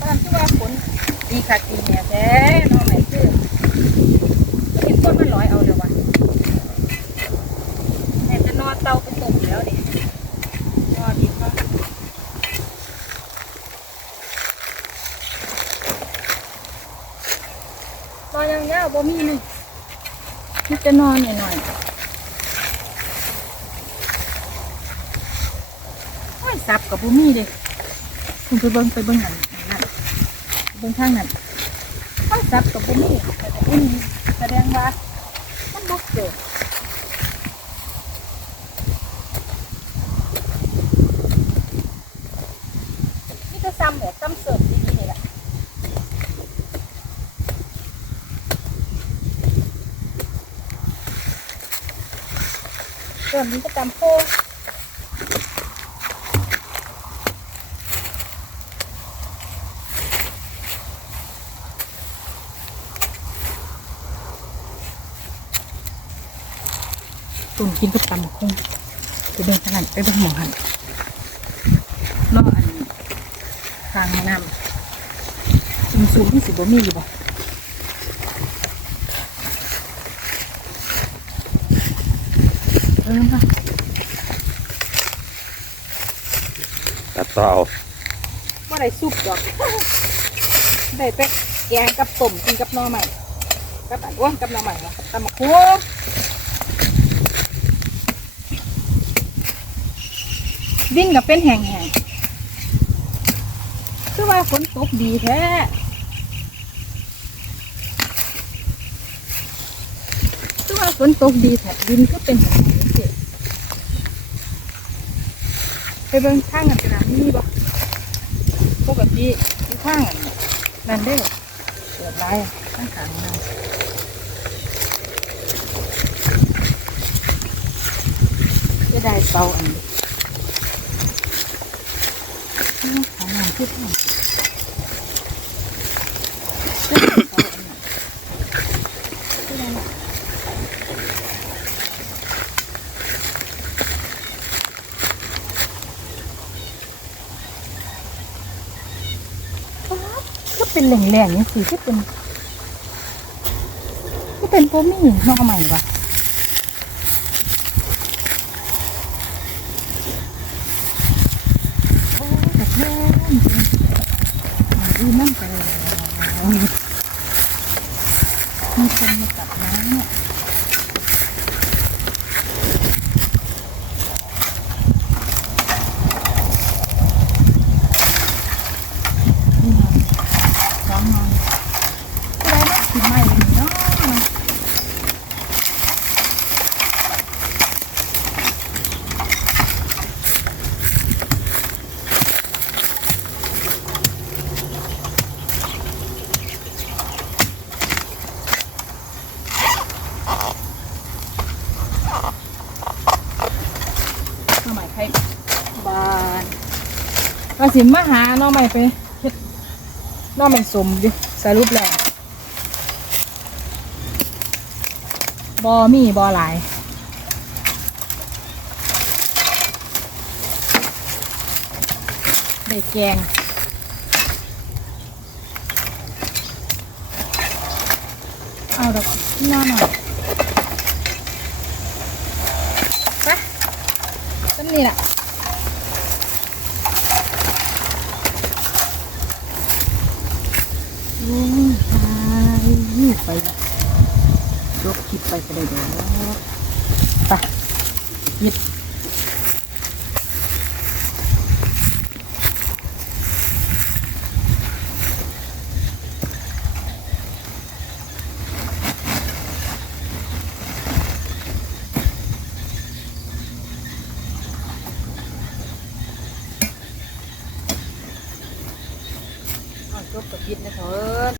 ตอนที่ว่าฝนดีคักดีเนี่ยแท้น้องไหนคือเห็นต้นมันลอยเอาเลยววะแม่จะนอนเตาไปตกแล้วดินอนดีก็นอนยังเงี้ยบ่มีเลยคิดจะนอนหน่อยๆโอ้ยซับกับบ่มีเลย คุณไปเบิ่งไปเบิ่งหันนั่นเบิ่งข้างนั้นโอ้ยซับกับบ่มีแต่ก็บ่มีแสดงว่ามันบ่เกิดนี่ก็ซ้ำแบบซ้ำเสร์ฟดีๆนี่แหละส่วนนี้ก็จำโพ ตุ่นกินกับตำคงไปเดินขนาดไปเบิ่งหมองหันนอกอันทางแม่น้ำสูงสูงที่สิบ่มีอยู่บ่เออค่ะตัดต่อเอาว่าได้ซุปดอกได้แต่แกงกับต้มกินกับหน่อใหม่กับอันอ้วนกับหน่อใหม่เนาะตำมะคู ดินกับเป็นแห้งๆคือว่าฝนตกดีแท้คือว่าฝนตกดีแท้ดินก็เป็นแห้งๆเจ๊ไปเบิ่งข้างกันกระดานนี่บ่ปกติที่ข้างอันนั่นเด้อเปิดไว้ข้างขางนั่นจะได้เตาอันนี้อ้าวของมันที่ข้างจะได้เตาอันนี้จะได้ ก็เป็นแหล่งๆนี่สิก็เป็นก็เป็นโพมี่นอกใหม่ว่ะโอ้แต่แม่จริงๆ ดูนั่นไปแล้วมีคนมาตัดน้ำเนี่ยนี่นอนร้องนอนก็ได้นะกินไม่เลยเนาะ น้องใหม่ไข่บานมาสินมาหาน้องใหม่ไปเฮ็ดน้องใหม่สมดิสรุปแล้วบอมีบอหลายได้แกงเอาดอกหน้าหน่อยไปต้ นี่แหละไปยกคิดไปก็ได้เดี๋ยวไปยิด บกับพิษนะเถิด